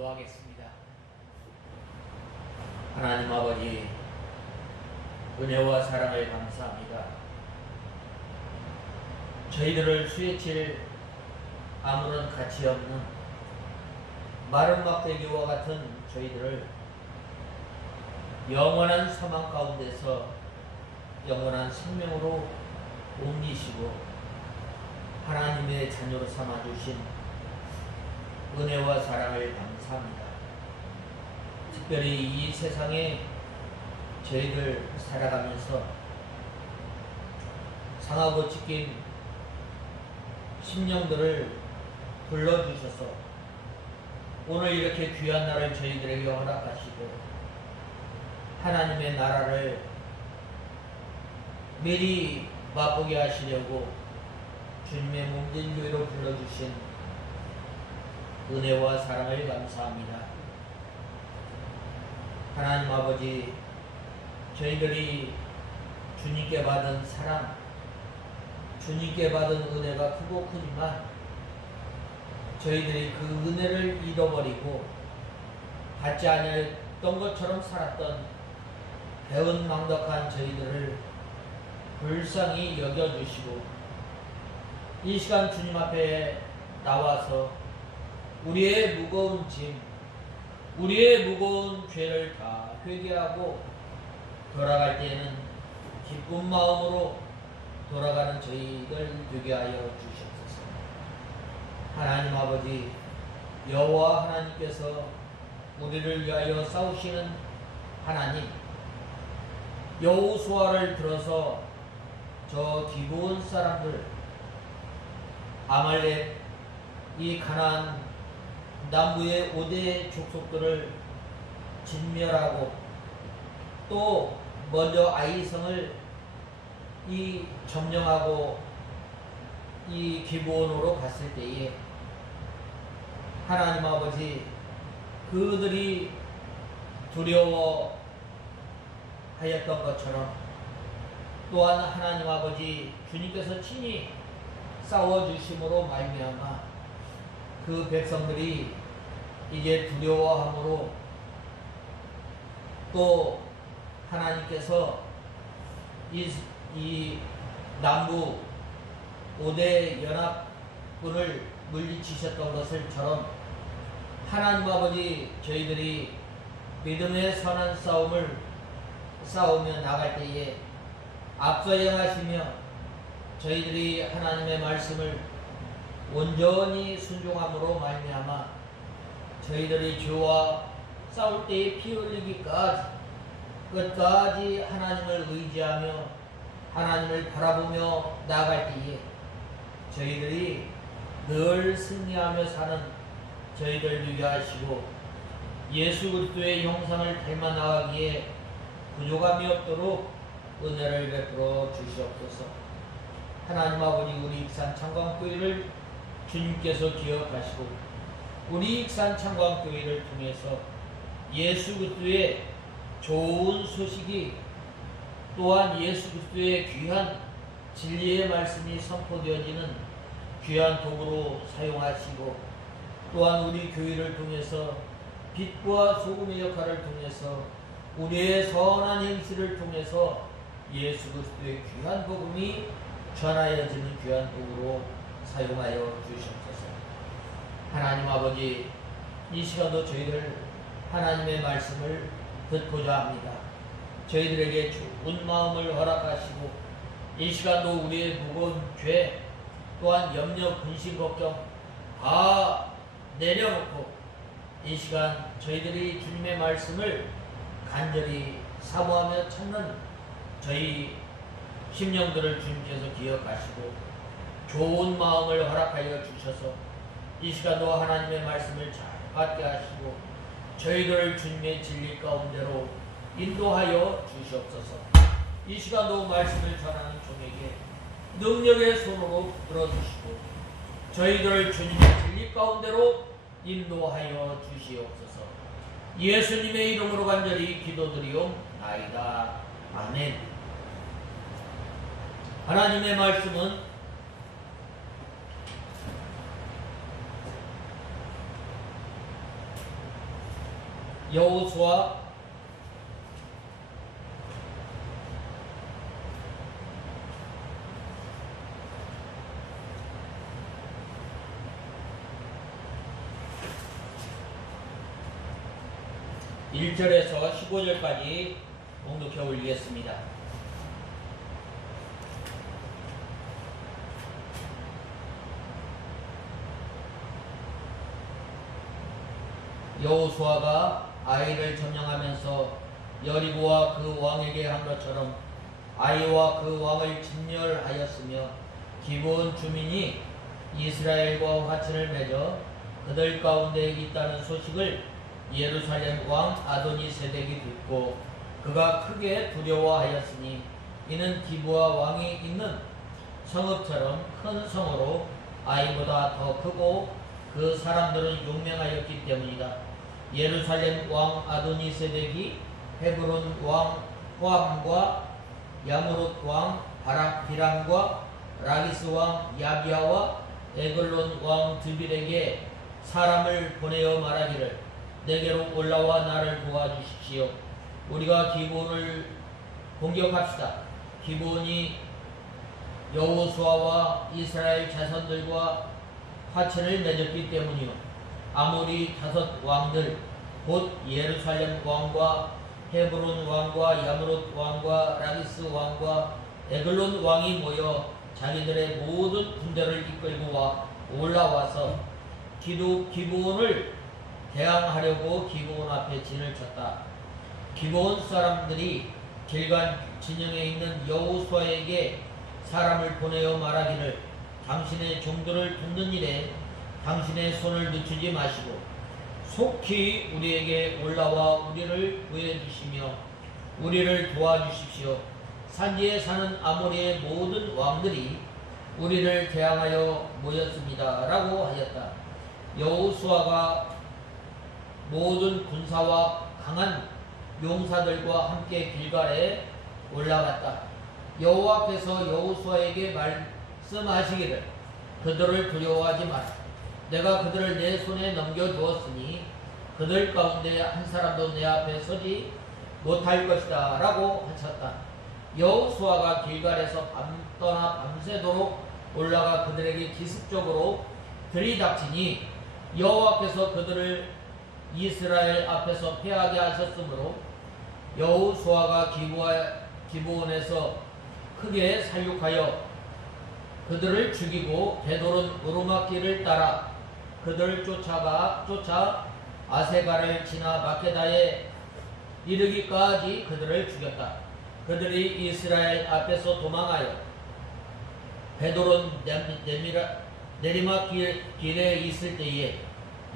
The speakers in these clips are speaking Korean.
기도하겠습니다. 하나님 아버지, 은혜와 사랑을 감사합니다. 저희들을 수혜칠 아무런 가치 없는 마른 막대기와 같은 저희들을 영원한 사망 가운데서 영원한 생명으로 옮기시고 하나님의 자녀로 삼아주신 은혜와 사랑을 감사합니다. 특별히 이 세상에 저희들 살아가면서 상하고 찢긴 심령들을 불러주셔서 오늘 이렇게 귀한 날을 저희들에게 허락하시고 하나님의 나라를 미리 맛보게 하시려고 주님의 몸된 교회로 불러주신 은혜와 사랑을 감사합니다. 하나님 아버지, 저희들이 주님께 받은 사랑, 주님께 받은 은혜가 크고 크지만 저희들이 그 은혜를 잃어버리고 받지 않았던 것처럼 살았던 배은망덕한 저희들을 불쌍히 여겨주시고 이 시간 주님 앞에 나와서 우리의 무거운 짐, 우리의 무거운 죄를 다 회개하고 돌아갈 때에는 기쁜 마음으로 돌아가는 저희들 되게 하여 주시옵소서. 하나님 아버지, 여호와 하나님께서 우리를 위하여 싸우시는 하나님, 여호수아를 들어서 저 기브온 사람들, 아말렉, 이 가나안 남부의 5대 족속들을 진멸하고 또 먼저 아이성을 점령하고 이 기브온으로 갔을 때에 하나님 아버지, 그들이 두려워하였던 것처럼 또한 하나님 아버지 주님께서 친히 싸워주심으로 말미암아 그 백성들이 이제 두려워함으로 또 하나님께서 이 남부 5대 연합군을 물리치셨던 것을처럼 하나님 아버지, 저희들이 믿음의 선한 싸움을 싸우며 나갈 때에 앞서 행하시며 저희들이 하나님의 말씀을 온전히 순종함으로 말미암아 저희들이 죄와 싸울 때에 피 흘리기까지 끝까지 하나님을 의지하며 하나님을 바라보며 나아갈 때에 저희들이 늘 승리하며 사는 저희들 되게 하시고 예수 그리스도의 형상을 닮아 나가기에 부족함이 없도록 은혜를 베풀어 주시옵소서. 하나님 아버지, 우리 익산 창광교회를 주님께서 기억하시고 우리 익산 창광교회를 통해서 예수 그리스도의 좋은 소식이 또한 예수 그리스도의 귀한 진리의 말씀이 선포되어지는 귀한 도구로 사용하시고 또한 우리 교회를 통해서 빛과 소금의 역할을 통해서 우리의 선한 행실을 통해서 예수 그리스도의 귀한 복음이 전하여지는 귀한 도구로 사용하여 주시옵소서. 하나님 아버지, 이 시간도 저희들 하나님의 말씀을 듣고자 합니다. 저희들에게 좋은 마음을 허락하시고 이 시간도 우리의 무거운 죄 또한 염려, 근심, 걱정 다 내려놓고 이 시간 저희들이 주님의 말씀을 간절히 사모하며 찾는 저희 심령들을 주님께서 기억하시고 좋은 마음을 허락하여 주셔서 이 시간도 하나님의 말씀을 잘 받게 하시고 저희들을 주님의 진리 가운데로 인도하여 주시옵소서. 이 시간도 말씀을 전하는 종에게 능력의 손으로 들어주시고 저희들을 주님의 진리 가운데로 인도하여 주시옵소서. 예수님의 이름으로 간절히 기도드리옵나이다. 아멘. 하나님의 말씀은 여호수아 (1절에서) (15절까지) 봉독해 올리겠습니다. 여호수아가 아이를 점령하면서 여리고와 그 왕에게 한 것처럼 아이와 그 왕을 진멸하였으며 기브온 주민이 이스라엘과 화친을 맺어 그들 가운데 있다는 소식을 예루살렘 왕 아도니세덱이 듣고 그가 크게 두려워하였으니 이는 기브아 왕이 있는 성읍처럼 큰 성으로 아이보다 더 크고 그 사람들은 용맹하였기 때문이다. 예루살렘 왕 아도니세덱이 헤브론 왕 호함과 야무롯 왕 비람과 라기스 왕 야비아와 에글론 왕 드빌에게 사람을 보내어 말하기를 내게로 올라와 나를 도와주십시오. 우리가 기브온을 공격합시다. 기브온이 여호수아와 이스라엘 자손들과 화친을 맺었기 때문이요. 아모리 5 왕들 곧 예루살렘 왕과 헤브론 왕과 야무롯 왕과 라기스 왕과 에글론 왕이 모여 자기들의 모든 군대를 이끌고 올라와서 기브온을 대항하려고 기브온 앞에 진을 쳤다. 기브온 사람들이 길간 진영에 있는 여호수아에게 사람을 보내어 말하기를 당신의 종들을 돕는 일에 당신의 손을 늦추지 마시고 속히 우리에게 올라와 우리를 구해주시며 우리를 도와주십시오. 산지에 사는 아모리의 모든 왕들이 우리를 대항하여 모였습니다. 라고 하였다. 여호수아가 모든 군사와 강한 용사들과 함께 길갈에 올라갔다. 여호와께서 여호수아에게 말씀하시기를 그들을 두려워하지 마라. 내가 그들을 내 손에 넘겨두었으니 그들 가운데 한 사람도 내 앞에 서지 못할 것이다. 라고 하셨다. 여호수아가 길갈에서 떠나 밤새도록 올라가 그들에게 기습적으로 들이닥치니 여호와께서 그들을 이스라엘 앞에서 패하게 하셨으므로 여호수아가 기브온에서 크게 살육하여 그들을 죽이고 베돌은 오르막길을 따라 그들을 쫓아 아세가를 지나 마케다에 이르기까지 그들을 죽였다. 그들이 이스라엘 앞에서 도망하여 베돌은 내리막길에 있을 때에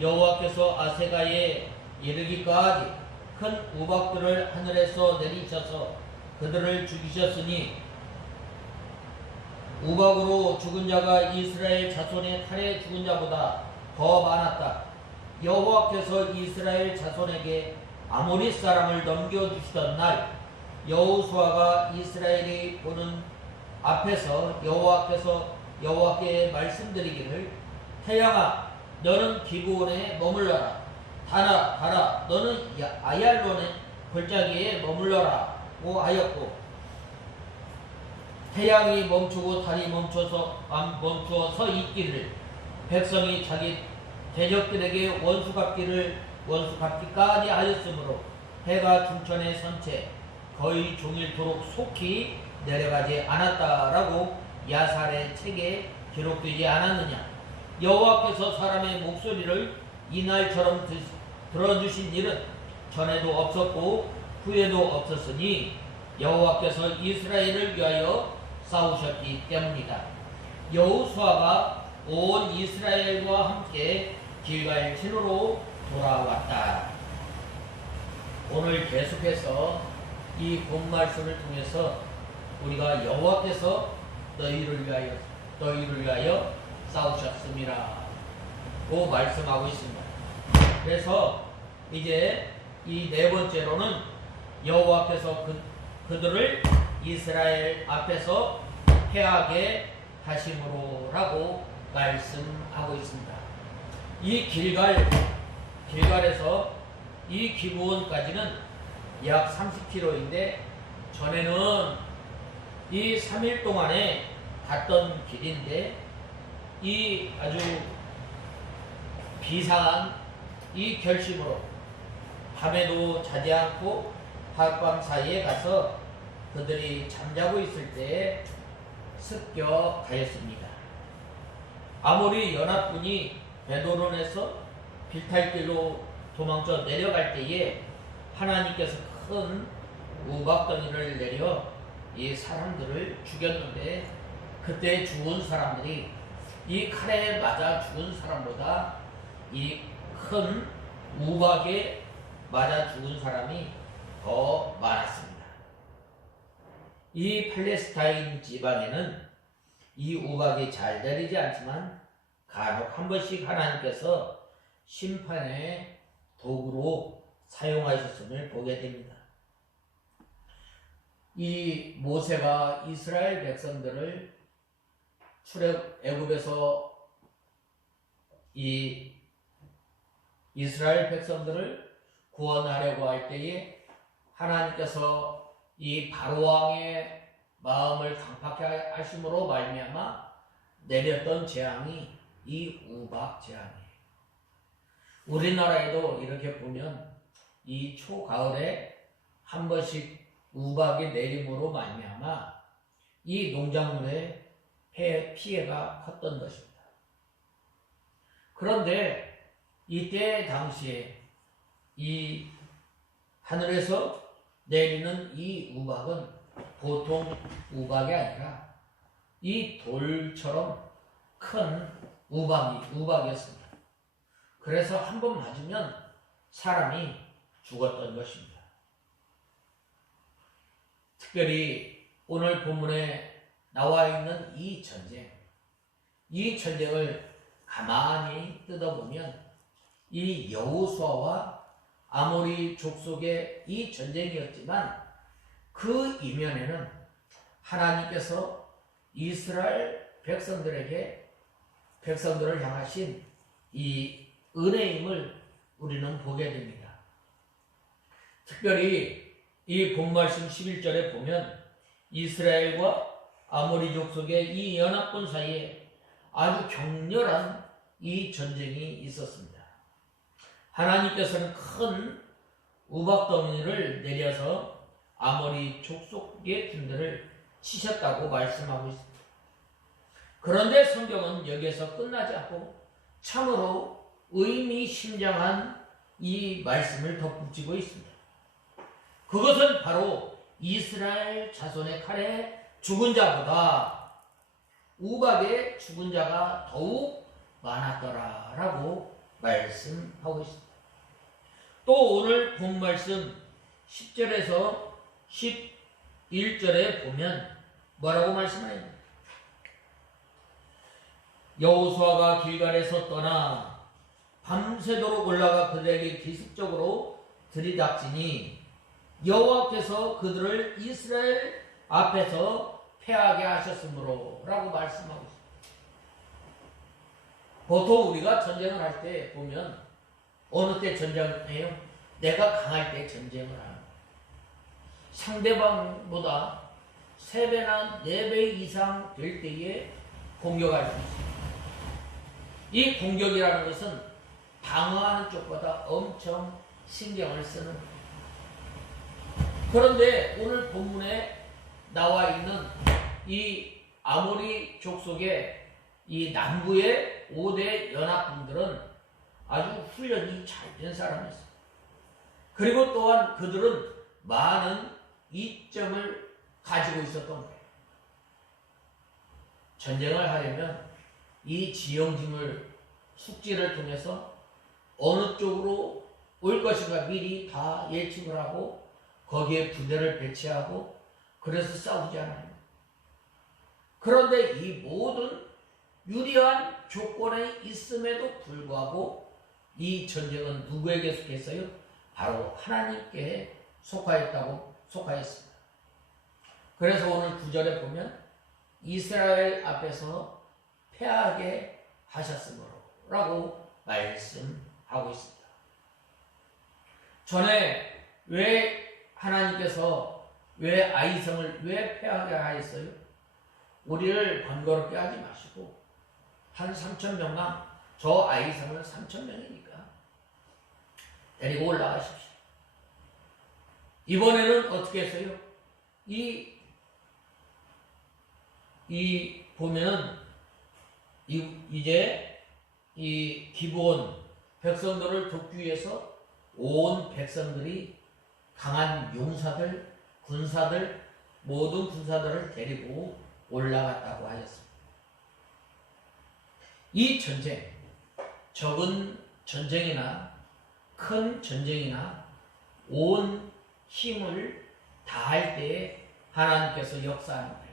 여호와께서 아세가에 이르기까지 큰 우박들을 하늘에서 내리셔서 그들을 죽이셨으니 우박으로 죽은 자가 이스라엘 자손의 칼에 죽은 자보다 더 많았다. 여호와께서 이스라엘 자손에게 아모리 사람을 넘겨주시던 날 여호수아가 이스라엘이 보는 앞에서 여호와께 말씀드리기를 태양아 너는 기브온에 머물러라. 달아 너는 아얄론의 골짜기에 머물러라고 하였고 태양이 멈추고 달이 멈추어 서 있기를 백성이 자기 대적들에게 원수 갚기까지 하였으므로 해가 중천에 선 채 거의 종일토록 속히 내려가지 않았다라고 야살의 책에 기록되지 않았느냐. 여호와께서 사람의 목소리를 이날처럼 들어주신 일은 전에도 없었고 후에도 없었으니 여호와께서 이스라엘을 위하여 싸우셨기 때문이다. 여호수아가 온 이스라엘과 함께 길갈 진으로 돌아왔다. 오늘 계속해서 이 본 말씀을 통해서 우리가 여호와께서 너희를 위하여 싸우셨습니다. 고 말씀하고 있습니다. 그래서 이제 이 4번째로는 여호와께서 그들을 이스라엘 앞에서 패하게 하심으로라고 말씀하고 있습니다. 이 길갈에서 이 기브온까지는 약 30km인데 전에는 이 3일 동안에 갔던 길인데 이 아주 비상한 이 결심으로 밤에도 자지 않고 하룻밤 사이에 가서 그들이 잠자고 있을 때에 습격하였습니다. 아모리 연합군이 베드론에서 빌탈길로 도망쳐 내려갈 때에 하나님께서 큰 우박덩이를 내려 이 사람들을 죽였는데 그때 죽은 사람들이 이 칼에 맞아 죽은 사람보다 이 큰 우박에 맞아 죽은 사람이 더 많았습니다. 이 팔레스타인 지방에는 이 우박이 잘 내리지 않지만 간혹 한 번씩 하나님께서 심판의 도구로 사용하셨음을 보게 됩니다. 이 모세가 이스라엘 백성들을 애굽에서 이 이스라엘 백성들을 구원하려고 할 때에 하나님께서 이 바로왕의 마음을 강팍하게 하심으로 말미암아 내렸던 재앙이 이 우박 재앙이에요. 우리나라에도 이렇게 보면 이 초가을에 한 번씩 우박이 내림으로 말미암아 이 농작물에 피해가 컸던 것입니다. 그런데 이때 당시에 이 하늘에서 내리는 이 우박은 보통 우박이 아니라 이 돌처럼 큰 우박이었습니다. 그래서 한 번 맞으면 사람이 죽었던 것입니다. 특별히 오늘 본문에 나와 있는 이 전쟁을 가만히 뜯어보면 이 여호수아와 아모리 족속의 이 전쟁이었지만 그 이면에는 하나님께서 이스라엘 백성들을 향하신 이 은혜임을 우리는 보게 됩니다. 특별히 이 본말씀 11절에 보면 이스라엘과 아모리 족속의 이 연합군 사이에 아주 격렬한 이 전쟁이 있었습니다. 하나님께서는 큰 우박덩이를 내려서 아모리 족속의 군대를 치셨다고 말씀하고 있습니다. 그런데 성경은 여기에서 끝나지 않고 참으로 의미심장한 이 말씀을 덧붙이고 있습니다. 그것은 바로 이스라엘 자손의 칼에 죽은 자보다 우박에 죽은 자가 더욱 많았더라라고 말씀하고 있습니다. 또 오늘 본 말씀 10절에서 11절에 보면 뭐라고 말씀하냐? 여호수아가 길갈에서 떠나 밤새도록 올라가 그들에게 기습적으로 들이닥치니 여호와께서 그들을 이스라엘 앞에서 패하게 하셨으므로 라고 말씀하고 있습니다. 보통 우리가 전쟁을 할 때 보면 어느 때 전쟁을 해요? 내가 강할 때 전쟁을 하는 거예요. 상대방보다 3배나 4배 이상 될 때에 공격할 수 있습니다. 이 공격이라는 것은 방어하는 쪽보다 엄청 신경을 쓰는 거예요. 그런데 오늘 본문에 나와 있는 이 아모리 족속의 이 남부의 5대 연합군들은 아주 훈련이 잘 된 사람이었어요. 그리고 또한 그들은 많은 이점을 가지고 있었던 거예요. 전쟁을 하려면 이 지형지물 숙지를 통해서 어느 쪽으로 올 것인가 미리 다 예측을 하고 거기에 부대를 배치하고 그래서 싸우지 않아요. 그런데 이 모든 유리한 조건에 있음에도 불구하고 이 전쟁은 누구에게 속했어요? 바로 하나님께 속하였습니다. 그래서 오늘 9절에 보면 이스라엘 앞에서 패하게 하셨으므로 라고 말씀하고 있습니다. 전에 왜 하나님께서 왜 아이성을 왜 폐하게 하였어요? 우리를 번거롭게 하지 마시고 한 3,000명만, 저 아이성은 3,000명이니까 데리고 올라가십시오. 이번에는 어떻게 했어요? 보면은 이제 이 기브온 백성들을 돕기 위해서 온 백성들이 강한 용사들, 군사들, 모든 군사들을 데리고 올라갔다고 하였습니다. 이 전쟁, 적은 전쟁이나 큰 전쟁이나 온 힘을 다할 때에 하나님께서 역사하는 거예요.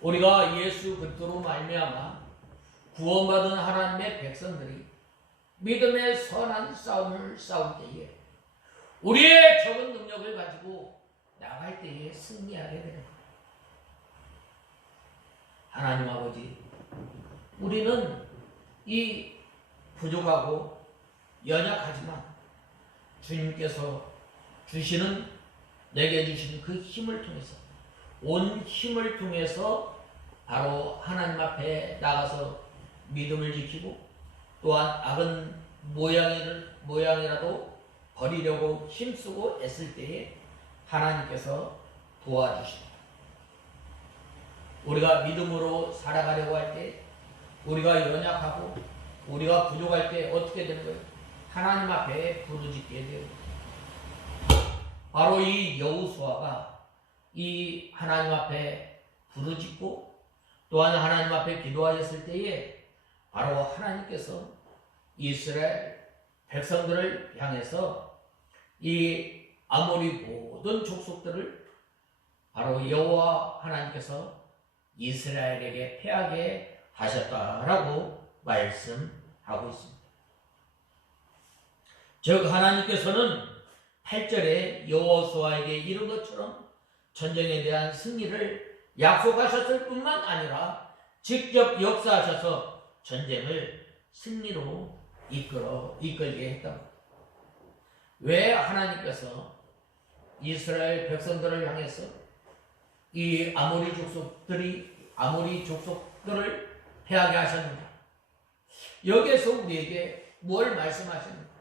우리가 예수 그리스도로 말미암아 구원받은 하나님의 백성들이 믿음의 선한 싸움을 싸울 때에 우리의 적은 능력을 가지고 나갈 때에 승리하게 되는 거예요. 하나님 아버지, 우리는 이 부족하고 연약하지만 주님께서 내게 주시는 그 힘을 통해서, 온 힘을 통해서 바로 하나님 앞에 나가서 믿음을 지키고 또한 악은 모양이라도 버리려고 힘쓰고 애쓸 때에 하나님께서 도와주십니다. 우리가 믿음으로 살아가려고 할 때, 우리가 연약하고 우리가 부족할 때 어떻게 되는 거예요? 하나님 앞에 부르짖게 되는 거예요. 바로 이 여호수아가 이 하나님 앞에 부르짖고 또한 하나님 앞에 기도하였을 때에 바로 하나님께서 이스라엘 백성들을 향해서 이 아모리 모든 족속들을 바로 여호와 하나님께서 이스라엘에게 패하게 하셨다라고 말씀하고 있습니다. 즉 하나님께서는 8절에 여호수아에게 이른 것처럼 전쟁에 대한 승리를 약속하셨을 뿐만 아니라 직접 역사하셔서 전쟁을 승리로 이끌게 했다. 왜 하나님께서 이스라엘 백성들을 향해서 이 아모리 족속들을 패하게 하셨는가? 여기에서 우리에게 뭘 말씀하시는가?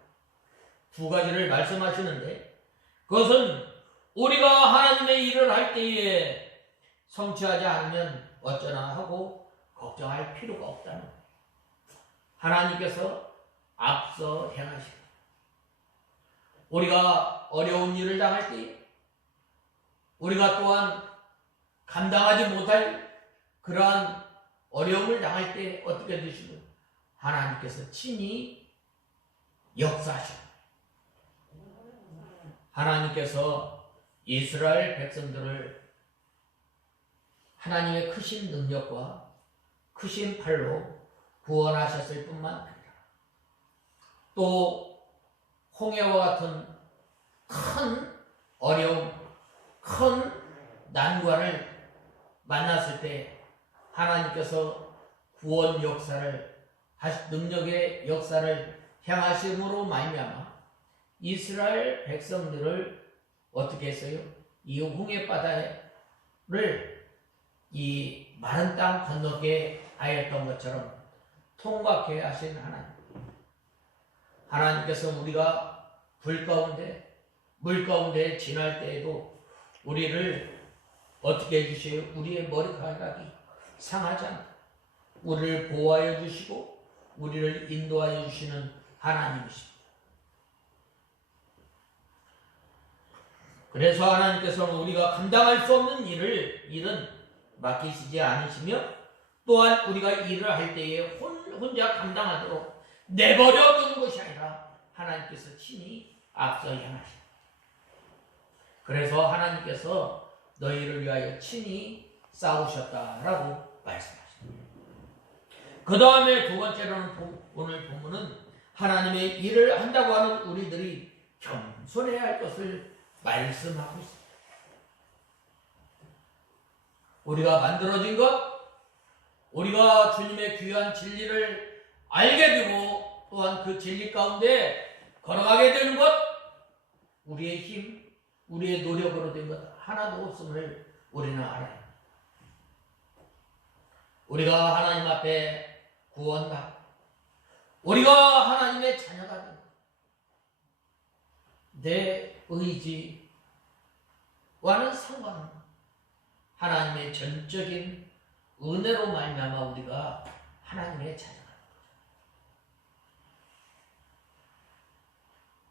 두 가지를 말씀하시는데, 그것은 우리가 하나님의 일을 할 때에 성취하지 않으면 어쩌나 하고 걱정할 필요가 없다는 거예요. 하나님께서 앞서 행하시고, 우리가 어려운 일을 당할 때 우리가 또한 감당하지 못할 그러한 어려움을 당할 때 어떻게 되시고 하나님께서 친히 역사하시고, 하나님께서 이스라엘 백성들을 하나님의 크신 능력과 크신 팔로 구원하셨을 뿐만 아니라 또 홍해와 같은 큰 어려움, 큰 난관을 만났을 때 하나님께서 구원 역사를, 능력의 역사를 향하심으로 말미암아 이스라엘 백성들을 어떻게 했어요? 이 홍해 바다를 이 마른 땅 건너게 하였던 것처럼 통과케 하신 하나님. 하나님께서 우리가 불 가운데, 물 가운데 지날 때에도 우리를 어떻게 해주세요? 우리의 머리카락이 상하지 않다. 우리를 보호하여 주시고 우리를 인도하여 주시는 하나님이십니다. 그래서 하나님께서는 우리가 감당할 수 없는 일은 맡기시지 않으시며, 또한 우리가 일을 할 때에 혼자 감당하도록 내버려 두는 것이 아니라 하나님께서 친히 앞서 향하십니다. 그래서 하나님께서 너희를 위하여 친히 싸우셨다라고 말씀하십니다. 그 다음에 두 번째로는 오늘 본문은 하나님의 일을 한다고 하는 우리들이 겸손해야 할 것을 말씀하고 있습니다. 우리가 만들어진 것, 우리가 주님의 귀한 진리를 알게 되고 또한 그 진리 가운데 걸어가게 되는 것, 우리의 힘, 우리의 노력으로 된 것 하나도 없음을 우리는 알아요. 우리가 하나님 앞에 구원받고 우리가 하나님의 자녀가 된 것, 내 의지와는 상관없는 하나님의 전적인 은혜로 말미암아 우리가 하나님의 자녀가 된 거죠.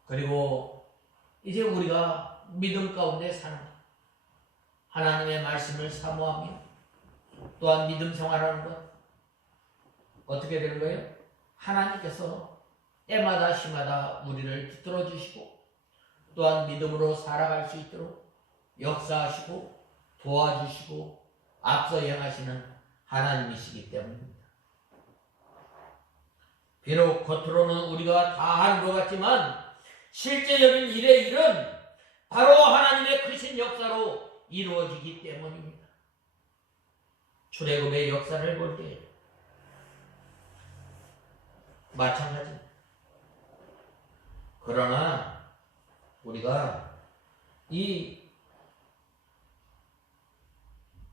그리고 이제 우리가 믿음 가운데 사는 것, 하나님의 말씀을 사모하며 또한 믿음 생활하는 것, 어떻게 되는 거예요? 하나님께서 때마다 시마다 우리를 붙들어 주시고 또한 믿음으로 살아갈 수 있도록 역사하시고 도와주시고 앞서 행하시는 하나님이시기 때문입니다. 비록 겉으로는 우리가 다 하는 것 같지만 실제적인 일의 일은 바로 하나님의 크신 역사로 이루어지기 때문입니다. 출애굽의 역사를 볼 때 마찬가지입니다. 그러나 우리가 이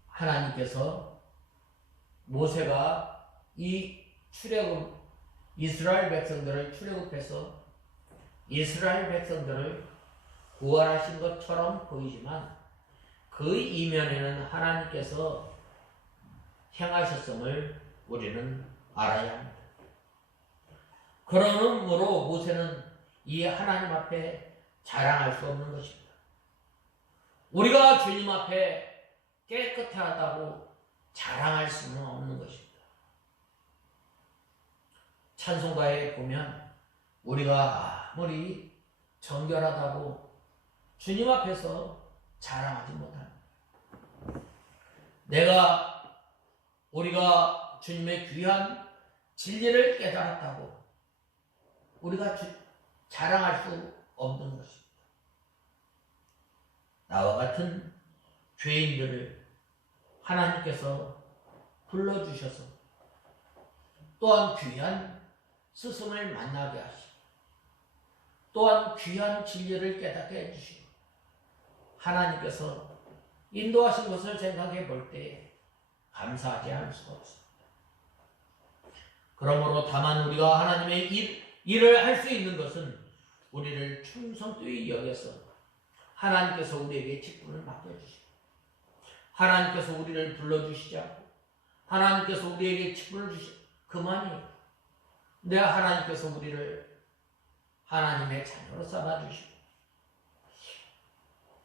하나님께서 모세가 이 출애굽 이스라엘 백성들을 출애굽해서 이스라엘 백성들을 구원하신 것처럼 보이지만 그 이면에는 하나님께서 행하셨음을 우리는 알아야 합니다. 그러므로 모세는 이 하나님 앞에 자랑할 수 없는 것입니다. 우리가 주님 앞에 깨끗하다고 자랑할 수는 없는 것입니다. 찬송가에 보면 우리가 아무리 정결하다고 주님 앞에서 자랑하지 못합니다. 우리가 주님의 귀한 진리를 깨달았다고 우리가 자랑할 수 없는 것입니다. 나와 같은 죄인들을 하나님께서 불러주셔서 또한 귀한 스승을 만나게 하시고 또한 귀한 진리를 깨닫게 해주시고 하나님께서 인도하신 것을 생각해 볼 때 감사하지 않을 수가 없습니다. 그러므로 다만 우리가 하나님의 일을 할 수 있는 것은 우리를 충성되이 여겨서 하나님께서 우리에게 직분을 맡겨주시고 하나님께서 우리를 불러주시지 않고 하나님께서 우리에게 직분을 주시고 그만이에요. 하나님께서 우리를 하나님의 자녀로 삼아주시고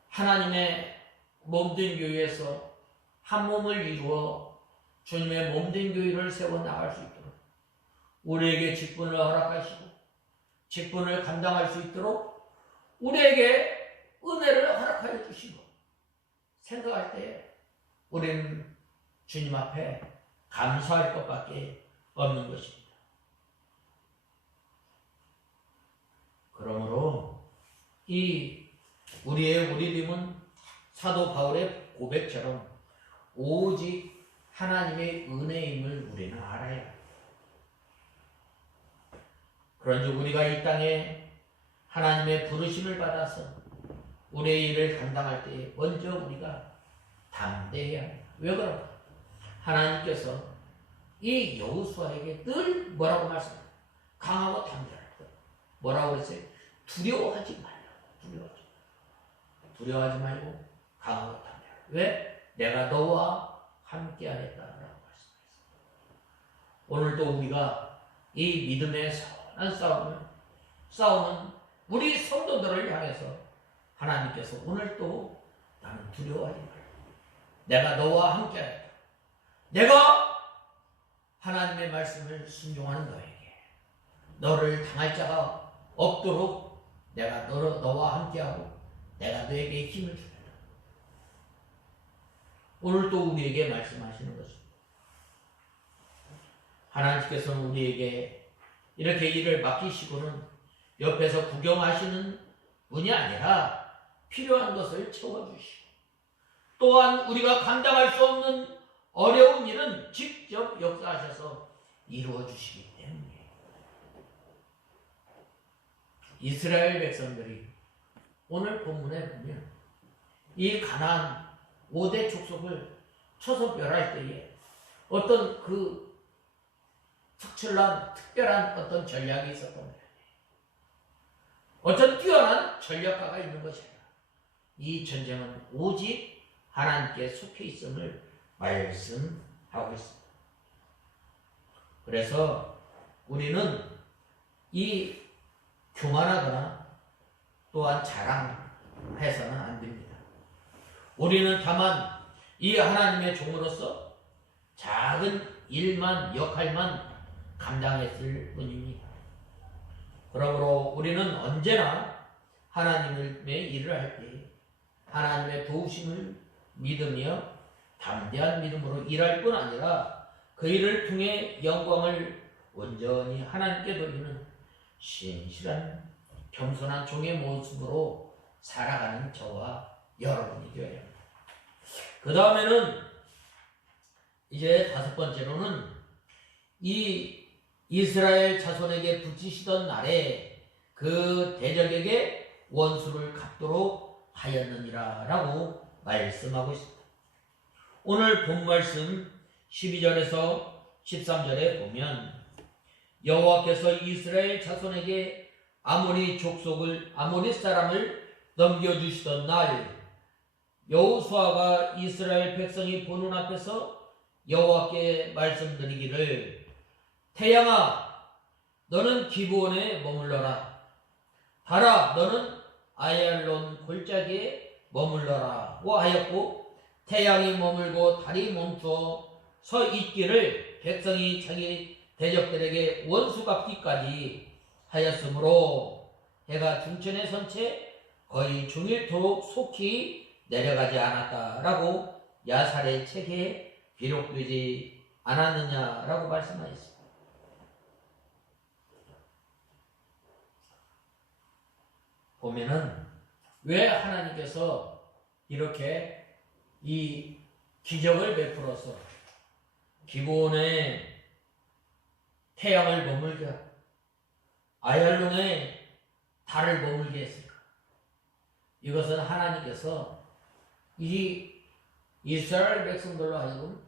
하나님의 몸된 교회에서 한 몸을 이루어 주님의 몸된 교회를 세워나갈 수 있도록 우리에게 직분을 허락하시고 직분을 감당할 수 있도록 우리에게 은혜를 허락하여 주시고 생각할 때 우리는 주님 앞에 감사할 것밖에 없는 것입니다. 그러므로 우리의 우리됨은 사도 바울의 고백처럼 오직 하나님의 은혜임을 우리는 알아야 합니다. 그런즉 우리가 이 땅에 하나님의 부르심을 받아서 우리의 일을 감당할 때 먼저 우리가 담대해야 합니다. 왜 그럴까? 하나님께서 이 여호수아에게 늘 뭐라고 말씀합니다. 강하고 담대할 것. 뭐라고 그랬어요? 두려워하지 말라고. 두려워하지 말고 강하고 담대하라. 왜? 내가 너와 함께 하겠다라고 말씀했습니다. 오늘도 우리가 이 믿음의 선한 싸우는 우리 성도들을 향해서 하나님께서 오늘도 나는 두려워하지 말라. 내가 너와 함께 하겠다. 내가 하나님의 말씀을 순종하는 너에게 너를 당할 자가 없도록 내가 너와 함께하고 내가 너에게 힘을 주겠다. 오늘 또 우리에게 말씀하시는 것입니다. 하나님께서는 우리에게 이렇게 일을 맡기시고는 옆에서 구경하시는 분이 아니라 필요한 것을 채워주시고 또한 우리가 감당할 수 없는 어려운 일은 직접 역사하셔서 이루어주시기 때문에 이스라엘 백성들이 오늘 본문에 보면 이 가나안 5대 족속을 쳐서 멸할 때에 어떤 그 특별한 어떤 전략이 있었던 거예요. 어떤 뛰어난 전략가가 있는 것이야. 이 전쟁은 오직 하나님께 속해 있음을 말씀하고 있습니다. 그래서 우리는 이 교만하거나 또한 자랑해서는 안 됩니다. 우리는 다만 이 하나님의 종으로서 작은 일만, 역할만 감당했을 뿐입니다. 그러므로 우리는 언제나 하나님의 일을 할 때 하나님의 도우심을 믿으며 담대한 믿음으로 일할 뿐 아니라 그 일을 통해 영광을 온전히 하나님께 돌리는 신실한 겸손한 종의 모습으로 살아가는 저와 여러분이 되어야 합니다. 그 다음에는 이제 5번째로는 이 이스라엘 자손에게 붙이시던 날에 그 대적에게 원수를 갚도록 하였느니라 라고 말씀하고 있습니다. 오늘 본 말씀 12절에서 13절에 보면 여호와께서 이스라엘 자손에게 아모리 사람을 넘겨주시던 날 여호수아가 이스라엘 백성이 보는 앞에서 여호와께 말씀드리기를 태양아 너는 기브온에 머물러라 달아 너는 아얄론 골짜기에 머물러라고 하였고 태양이 머물고 달이 멈추어 서 있기를 백성이 자기 대적들에게 원수 갚기까지 하였으므로 해가 중천에 선 채 거의 중일토록 속히 내려가지 않았다라고 야살의 책에 기록되지 않았느냐라고 말씀하셨습니다. 보면은 왜 하나님께서 이렇게 이 기적을 베풀어서 기브온에 태양을 머물게 하고 아얄론에 달을 머물게 했을까? 이것은 하나님께서 이 이스라엘 백성들로 하여금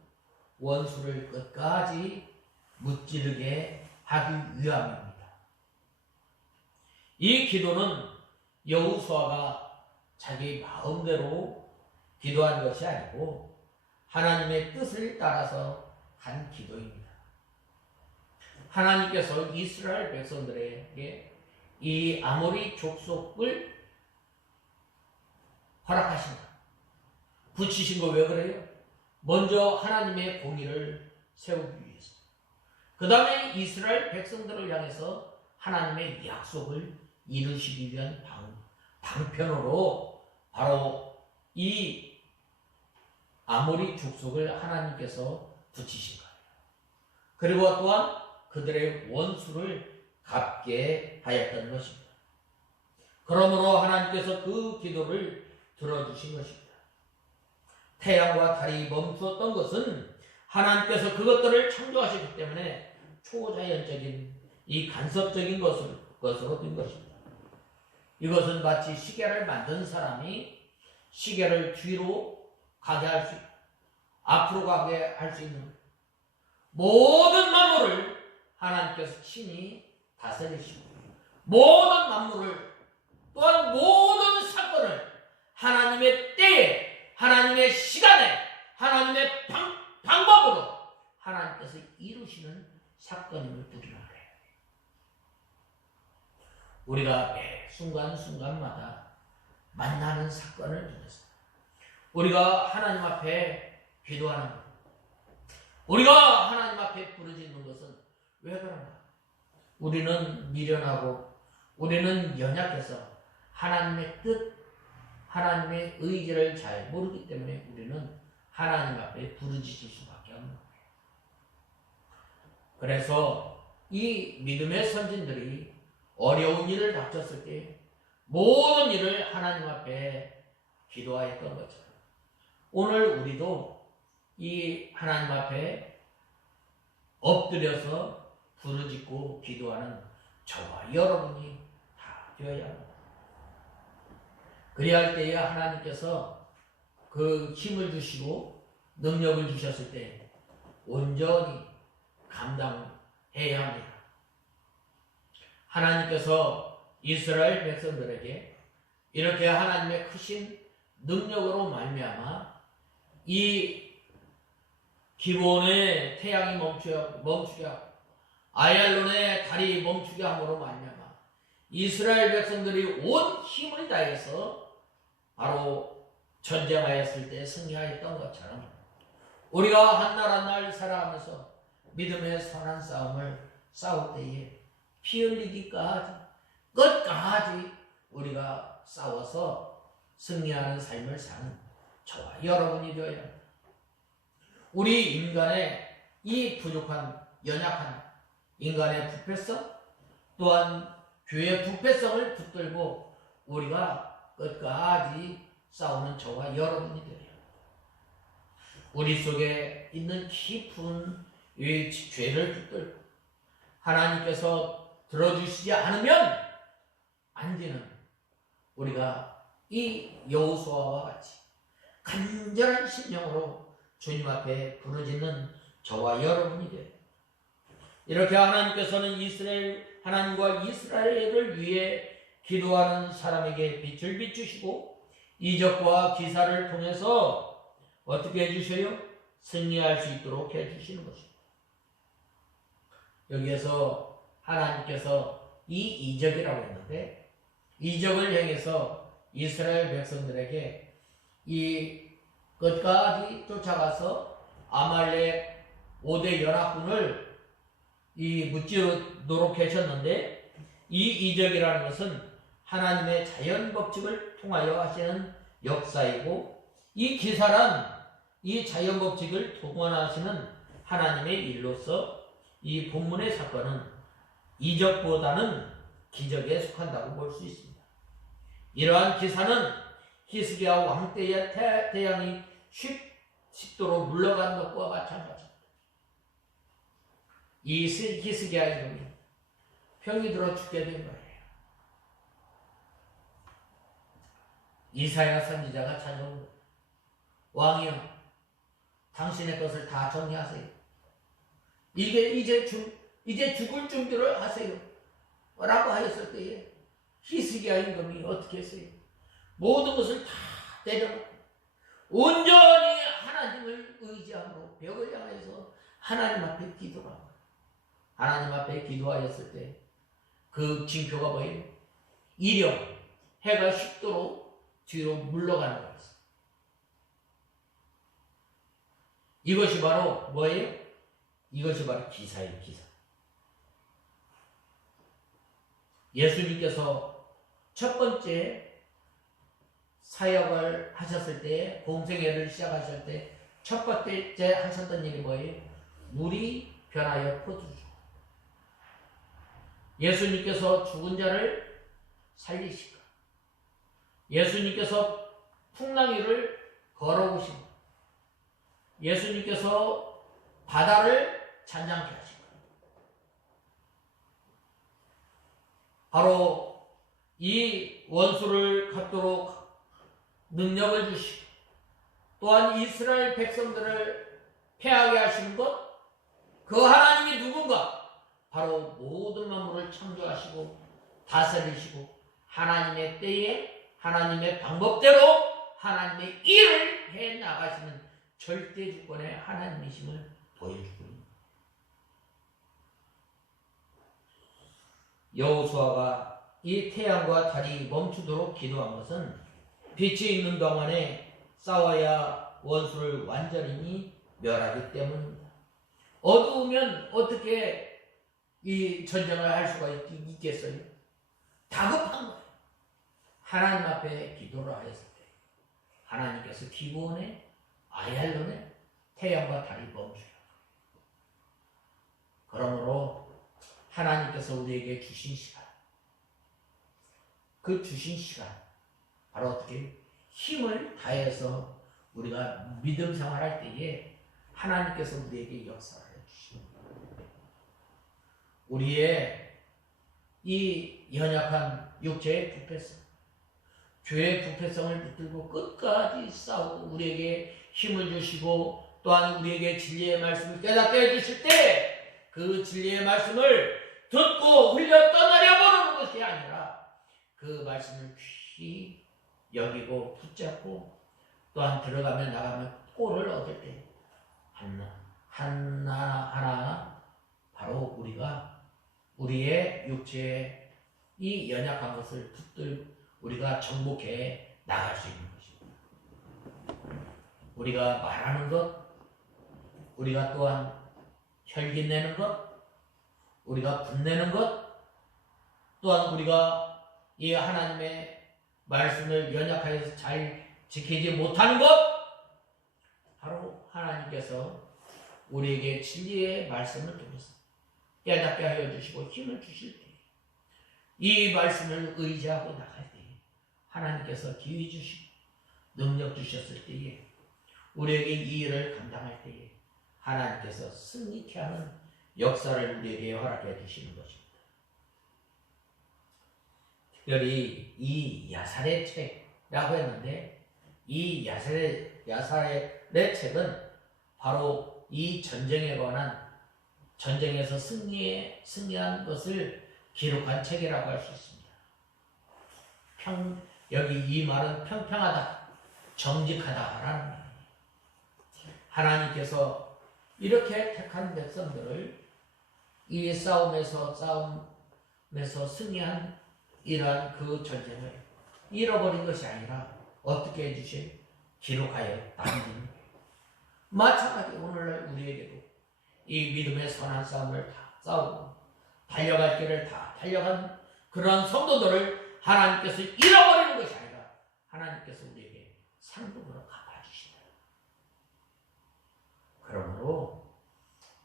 원수를 끝까지 무찌르게 하기 위함입니다. 이 기도는 여호수아가 자기 마음대로 기도한 것이 아니고 하나님의 뜻을 따라서 한 기도입니다. 하나님께서 이스라엘 백성들에게 이 아모리 족속을 허락하신다. 붙이신 거 왜 그래요? 먼저 하나님의 공의를 세우기 위해서. 그 다음에 이스라엘 백성들을 향해서 하나님의 약속을 이루시기 위한 방편으로 바로 이 아모리 족속을 하나님께서 붙이신 거예요. 그리고 또한 그들의 원수를 갚게 하였던 것입니다. 그러므로 하나님께서 그 기도를 들어주신 것입니다. 태양과 달이 멈추었던 것은 하나님께서 그것들을 창조하셨기 때문에 초자연적인 이 간섭적인 것으로 된 것입니다. 이것은 마치 시계를 만든 사람이 시계를 뒤로 가게 할 수 있고 앞으로 가게 할 수 있는 모든 만물을 하나님께서 친히 다스리시고 모든 만물을 또한 모든 사건을 하나님의 때에 하나님의 시간에 하나님의 방법으로 하나님께서 이루시는 사건임을 우리가 알아요. 우리가 매 순간순간마다 만나는 사건을 통해서 우리가 하나님 앞에 기도하는 것, 우리가 하나님 앞에 부르짖는 것은 왜 그런가? 우리는 미련하고 우리는 연약해서 하나님의 뜻, 하나님의 의지를 잘 모르기 때문에 우리는 하나님 앞에 부르짖을 수밖에 없는 거예요. 그래서 이 믿음의 선진들이 어려운 일을 닥쳤을 때 모든 일을 하나님 앞에 기도하였던 것처럼 오늘 우리도 이 하나님 앞에 엎드려서 부르짖고 기도하는 저와 여러분이 다 되어야 합니다. 그리할 때에 하나님께서 그 힘을 주시고 능력을 주셨을 때 온전히 감당해야 합니다. 하나님께서 이스라엘 백성들에게 이렇게 하나님의 크신 능력으로 말미암아 이 기본의 태양이 멈추게 하고 아얄론의 달이 멈추게 함으로 말미암아 이스라엘 백성들이 온 힘을 다해서 바로 전쟁하였을 때 승리하였던 것처럼 우리가 한 날 한 날 살아가면서 믿음의 선한 싸움을 싸울 때에 피 흘리기까지 끝까지 우리가 싸워서 승리하는 삶을 사는 저와 여러분이 되어야 합니다. 우리 인간의 이 부족한 연약한 인간의 부패성 또한 교회의 부패성을 붙들고 우리가 끝까지 싸우는 저와 여러분이 되어야 합니다. 우리 속에 있는 깊은 이 죄를 붙들고 하나님께서 들어주시지 않으면 안 되는 우리가 이 여호수아와 같이 간절한 심령으로 주님 앞에 부르짖는 저와 여러분이 돼요. 이렇게 하나님께서는 이스라엘 하나님과 이스라엘을 위해 기도하는 사람에게 빛을 비추시고 이적과 기사를 통해서 어떻게 해주셔요? 승리할 수 있도록 해주시는 것입니다. 여기에서 하나님께서 이 이적이라고 했는데 이적을 행해서 이스라엘 백성들에게 이 끝까지 쫓아가서 아말렉 5대 연합군을 무찌르도록 하셨는데 이 이적이라는 것은 하나님의 자연 법칙을 통하여 하시는 역사이고 이 기사란 이 자연 법칙을 동원하시는 하나님의 일로서 이 본문의 사건은 이적보다는 기적에 속한다고 볼 수 있습니다. 이러한 기사는 히스기야 왕 때의 태양이 쉽도록 물러간 것과 마찬가지입니다. 이 히스기야의 종이 병이 들어 죽게 된 거예요. 이사야 선지자가 찾아온 거예요. 왕이여, 당신의 것을 다 정리하세요. 이제 죽을 준비를 하세요. 라고 하였을 때에 히스기야 임금이 어떻게 했어요? 모든 것을 다 내려놓고 온전히 하나님을 의지함으로 벽을 향해서 하나님 앞에 기도하고 하나님 앞에 기도하였을 때 그 징표가 뭐예요? 이령 해가 쉽도록 뒤로 물러가는 거였어요. 이것이 바로 뭐예요? 이것이 바로 기사예요, 기사. 예수님께서 첫 번째 사역을 하셨을 때, 공생애를 시작하실 때 첫 번째 하셨던 일이 뭐예요? 물이 변하여 포도주. 예수님께서 죽은 자를 살리시고, 예수님께서 풍랑이를 걸어오시고, 예수님께서 바다를 잔잔케 하시고, 바로 이 원수를 갚도록 능력을 주시고 또한 이스라엘 백성들을 패하게 하시는 것, 그 하나님이 누군가? 바로 모든 만물을 창조하시고 다스리시고 하나님의 때에 하나님의 방법대로 하나님의 일을 해나가시는 절대 주권의 하나님이심을 보여주고 있습니다. 여호수아가 이 태양과 달이 멈추도록 기도한 것은 빛이 있는 동안에 싸워야 원수를 완전히 멸하기 때문입니다. 어두우면 어떻게 이 전쟁을 할 수가 있겠어요? 다급한 거예요. 하나님 앞에 기도를 하였을 때 하나님께서 기브온에 아얄론에 태양과 달이 멈추게 합니다. 그러므로 하나님께서 우리에게 주신 시간, 그 주신 시간 바로 어떻게 힘을 다해서 우리가 믿음 생활할 때에 하나님께서 우리에게 역사를 해주십니다. 우리의 이 연약한 육체의 부패성, 죄의 부패성을 붙들고 끝까지 싸우고 우리에게 힘을 주시고 또한 우리에게 진리의 말씀을 깨닫게 해주실 때 그 진리의 말씀을 듣고 흘려 떠나려 버리는 것이 아니라 그 말씀을 귀히 여기고 붙잡고 또한 들어가면 나가면 꼴을 얻을 때 하나하나 바로 우리가 우리의 육체의 이 연약한 것을 붙들고 우리가 정복해 나갈 수 있는 것입니다. 우리가 말하는 것, 우리가 또한 혈기 내는 것, 우리가 분내는 것, 또한 우리가 이 하나님의 말씀을 연약하여서 잘 지키지 못하는 것, 바로 하나님께서 우리에게 진리의 말씀을 통해서 깨닫게 하여 주시고 힘을 주실 때, 이 말씀을 의지하고 나갈 때 하나님께서 기회 주시고 능력 주셨을 때에 우리에게 이 일을 감당할 때에 하나님께서 승리케 하는 역사를 우리에게 허락해 주시는 것입니다. 특별히 이 야살의 책이라고 했는데 이 야살의 책은 바로 이 전쟁에 관한 전쟁에서 승리한 것을 기록한 책이라고 할 수 있습니다. 여기 이 말은 평평하다, 정직하다라는 말입니다. 하나님께서 이렇게 택한 백성들을 이 싸움에서 승리한 이러한 그 전쟁을 잃어버린 것이 아니라 어떻게 해주세요? 기록하여 남긴 거예요. 마찬가지 오늘날 우리에게도 이 믿음의 선한 싸움을 다 싸우고 달려갈 길을 다 달려간 그러한 성도들을 하나님께서 잃어버리는 것이 아니라 하나님께서 우리에게 상급으로 갚아주신다. 그러므로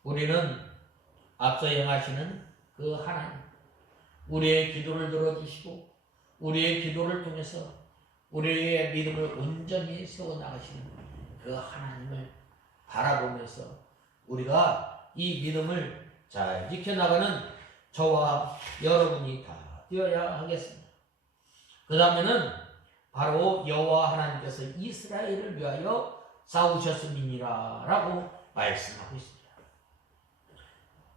우리는 앞서 행하시는 그 하나님, 우리의 기도를 들어주시고 우리의 기도를 통해서 우리의 믿음을 온전히 세워나가시는 그 하나님을 바라보면서 우리가 이 믿음을 잘 지켜나가는 저와 여러분이 다 되어야 하겠습니다. 그 다음에는 바로 여호와 하나님께서 이스라엘을 위하여 싸우셨음이니라 라고 말씀하고 있습니다.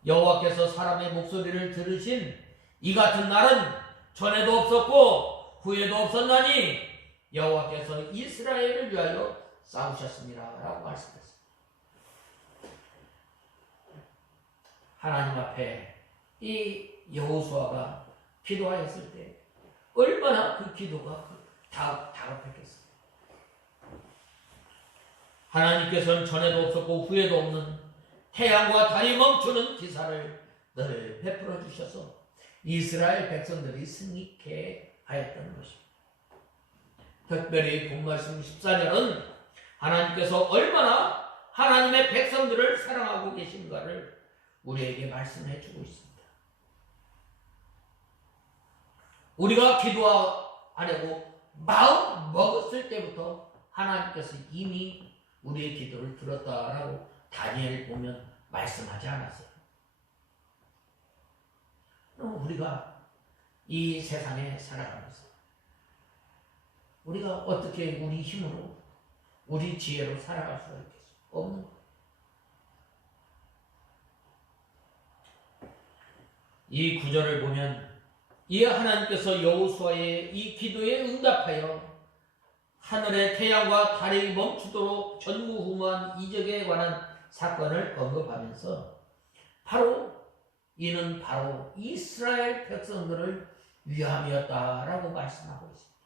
여호와께서 사람의 목소리를 들으신 이 같은 날은 전에도 없었고 후에도 없었나니 여호와께서 이스라엘을 위하여 싸우셨습니다 라고 말씀했습니다. 하나님 앞에 이 여호수아가 기도하였을 때 얼마나 그 기도가 다급했겠어요. 하나님께서는 전에도 없었고 후에도 없는 태양과 달이 멈추는 기사를 늘 베풀어 주셔서 이스라엘 백성들이 승리케 하였던 것입니다. 특별히 본말씀 14절은 하나님께서 얼마나 하나님의 백성들을 사랑하고 계신가를 우리에게 말씀해 주고 있습니다. 우리가 기도하려고 마음 먹었을 때부터 하나님께서 이미 우리의 기도를 들었다라고 다니엘 보면 말씀하지 않았어요. 우리가 이 세상에 살아가면서 우리가 어떻게 우리 힘으로 우리 지혜로 살아갈 수가 있겠어요? 없는 거예요. 이 구절을 보면 이 하나님께서 여호수아의 이 기도에 응답하여 하늘의 태양과 달이 멈추도록 전무후무한 이적에 관한 사건을 언급하면서 이는 바로 이스라엘 백성들을 위함이었다라고 말씀하고 있습니다.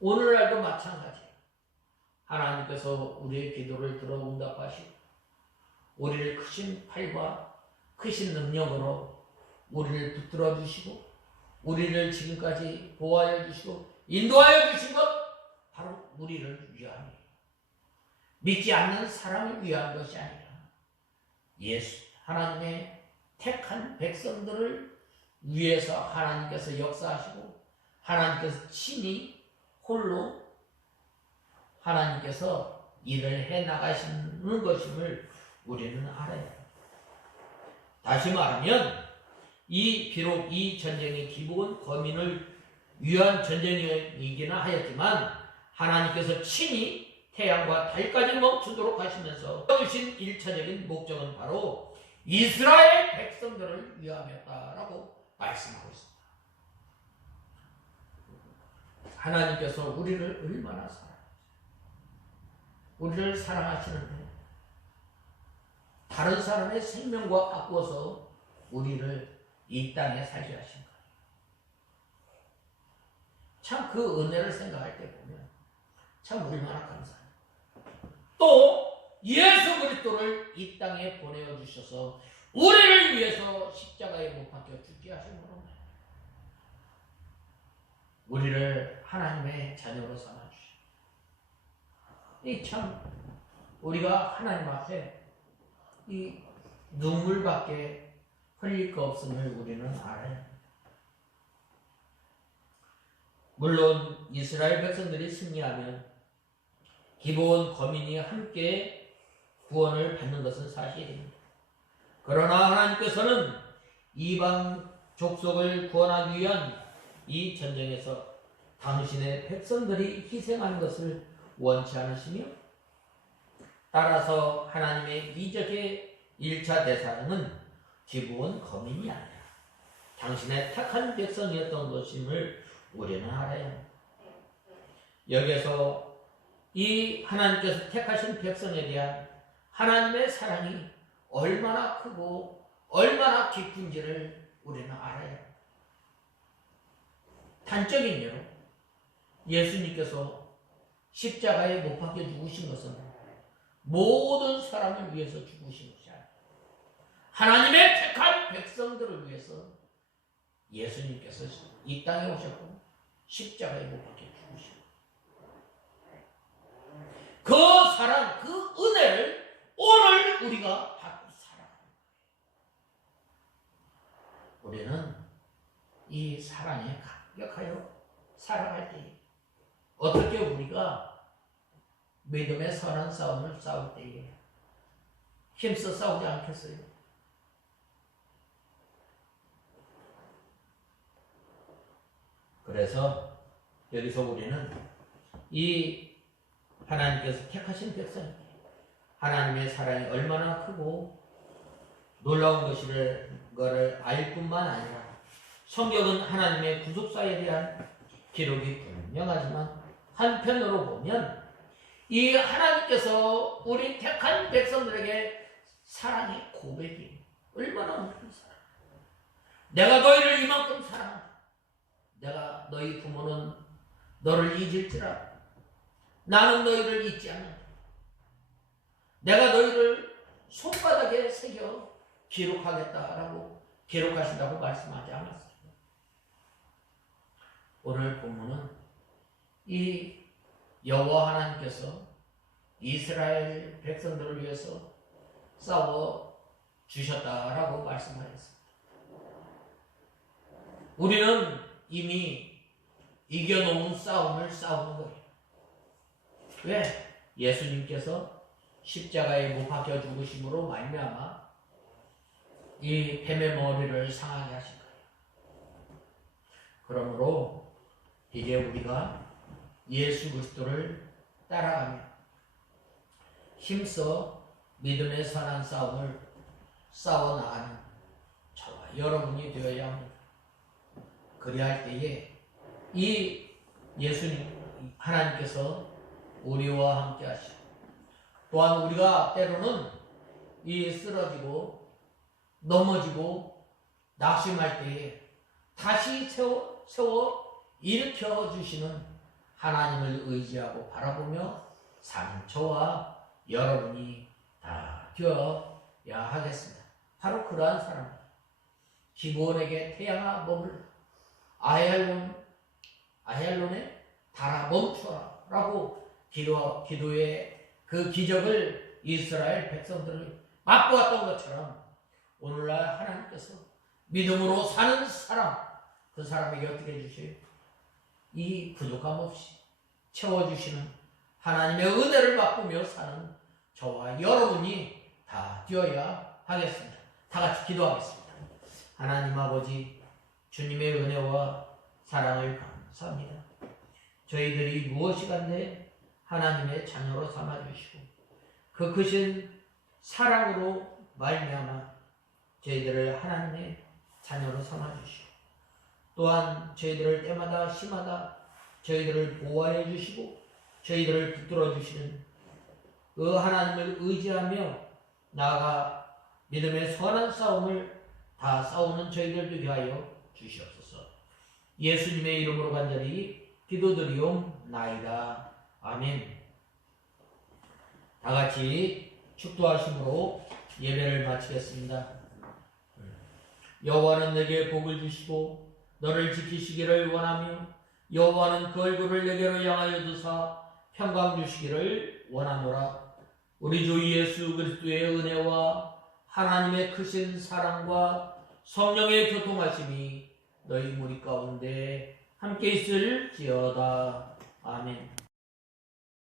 오늘날도 마찬가지예요. 하나님께서 우리의 기도를 들어 응답하시고 우리를 크신 팔과 크신 능력으로 우리를 붙들어 주시고 우리를 지금까지 보호하여 주시고 인도하여 주신 것 바로 우리를 위함이에요. 믿지 않는 사람을 위한 것이 아니라 예수 하나님의 택한 백성들을 위해서 하나님께서 역사하시고 하나님께서 친히 홀로 하나님께서 일을 해나가시는 것임을 우리는 알아야 합니다. 다시 말하면 비록 이 전쟁의 기본 범인을 위한 전쟁이기는 하였지만 하나님께서 친히 태양과 달까지 멈추도록 하시면서 세우신 1차적인 목적은 바로 이스라엘 백성들을 위함이었다라고 말씀하고 있습니다. 하나님께서 우리를 얼마나 우리를 사랑하시는데 다른 사람의 생명과 바꾸어서 우리를 이 땅에 살게 하신 거예요. 참 그 은혜를 생각할 때 보면 참 얼마나 감사해요. 또 예수 그리스도를 이 땅에 보내어 주셔서 우리를 위해서 십자가에 못 박혀 죽게 하신 분은 우리를 하나님의 자녀로 삼아 주시고, 이 참 우리가 하나님 앞에 이 눈물밖에 흘릴 거 없음을 우리는 알아요. 물론 이스라엘 백성들이 승리하면 기브온 거민이 함께 구원을 받는 것은 사실입니다. 그러나 하나님께서는 이방 족속을 구원하기 위한 이 전쟁에서 당신의 백성들이 희생하는 것을 원치 않으시며, 따라서 하나님의 이적의 1차 대상은 기브온 거민이 아니라 당신의 택한 백성이었던 것임을 우리는 알아요. 여기에서 이 하나님께서 택하신 백성에 대한 하나님의 사랑이 얼마나 크고 얼마나 깊은지를 우리는 알아요. 단적인 예로 예수님께서 십자가에 못 박혀 죽으신 것은 모든 사람을 위해서 죽으신 것이 아니라 하나님의 택한 백성들을 위해서 예수님께서 이 땅에 오셨고 십자가에 못 박혀 죽으시고, 그 사랑, 그 은혜를 오늘 우리가 받고 살아가는 거예요. 우리는 이 사랑에 감격하여 살아갈 때 어떻게 우리가 믿음의 선한 싸움을 싸울 때에 힘써 싸우지 않겠어요? 그래서 여기서 우리는 이 하나님께서 택하신 백성, 하나님의 사랑이 얼마나 크고 놀라운 것을 알 뿐만 아니라 성경은 하나님의 구속사에 대한 기록이 분명하지만 한편으로 보면 이 하나님께서 우리 택한 백성들에게 사랑의 고백이 얼마나 높은 사랑. 내가 너희를 이만큼 사랑한다. 내가 너희 부모는 너를 잊을지라 나는 너희를 잊지 않는다. 내가 너희를 손바닥에 새겨 기록하겠다라고 기록하신다고 말씀하지 않았습니다. 오늘 본문은 이 여호와 하나님께서 이스라엘 백성들을 위해서 싸워 주셨다라고 말씀하셨습니다. 우리는 이미 이겨놓은 싸움을 싸우는 거예요. 왜? 예수님께서 십자가에 못 박혀 죽으심으로 말미암아 이 뱀의 머리를 상하게 하신 거예요. 그러므로 이제 우리가 예수 그리스도를 따라가며 힘써 믿음의 선한 싸움을 싸워나가는 저와 여러분이 되어야 합니다. 그리할 때에 이 예수님 하나님께서 우리와 함께 하시고, 또한 우리가 때로는 이 쓰러지고 넘어지고 낙심할 때에 다시 세워 일으켜 주시는 하나님을 의지하고 바라보며 사는 저와 여러분이 다 되어야 하겠습니다. 바로 그러한 사람, 기브온에게 태양아 머물러 아얄론에 달아 멈춰라 라고 기도의 그 기적을 이스라엘 백성들을 맛보았던 것처럼 오늘날 하나님께서 믿음으로 사는 사람, 그 사람에게 어떻게 해주셔요? 이 부족함 없이 채워주시는 하나님의 은혜를 맛보며 사는 저와 여러분이 다 되어야 하겠습니다. 다 같이 기도하겠습니다. 하나님 아버지, 주님의 은혜와 사랑을 감사합니다. 저희들이 무엇이 간데 하나님의 자녀로 삼아주시고 그 크신 사랑으로 말미암아 저희들을 하나님의 자녀로 삼아주시고 또한 저희들을 때마다 시마다 저희들을 보호하여 주시고 저희들을 붙들어 주시는 그 하나님을 의지하며 나아가 믿음의 선한 싸움을 다 싸우는 저희들 되게 하여 주시옵소서. 예수님의 이름으로 간절히 기도드리옵나이다. 아멘. 다 같이 축도하심으로 예배를 마치겠습니다. 여호와는 내게 복을 주시고 너를 지키시기를 원하며 여호와는 그 얼굴을 내게로 향하여 두사 평강 주시기를 원하노라. 우리 주 예수 그리스도의 은혜와 하나님의 크신 사랑과 성령의 교통하심이 너희 무리 가운데 함께 있을지어다. 아멘.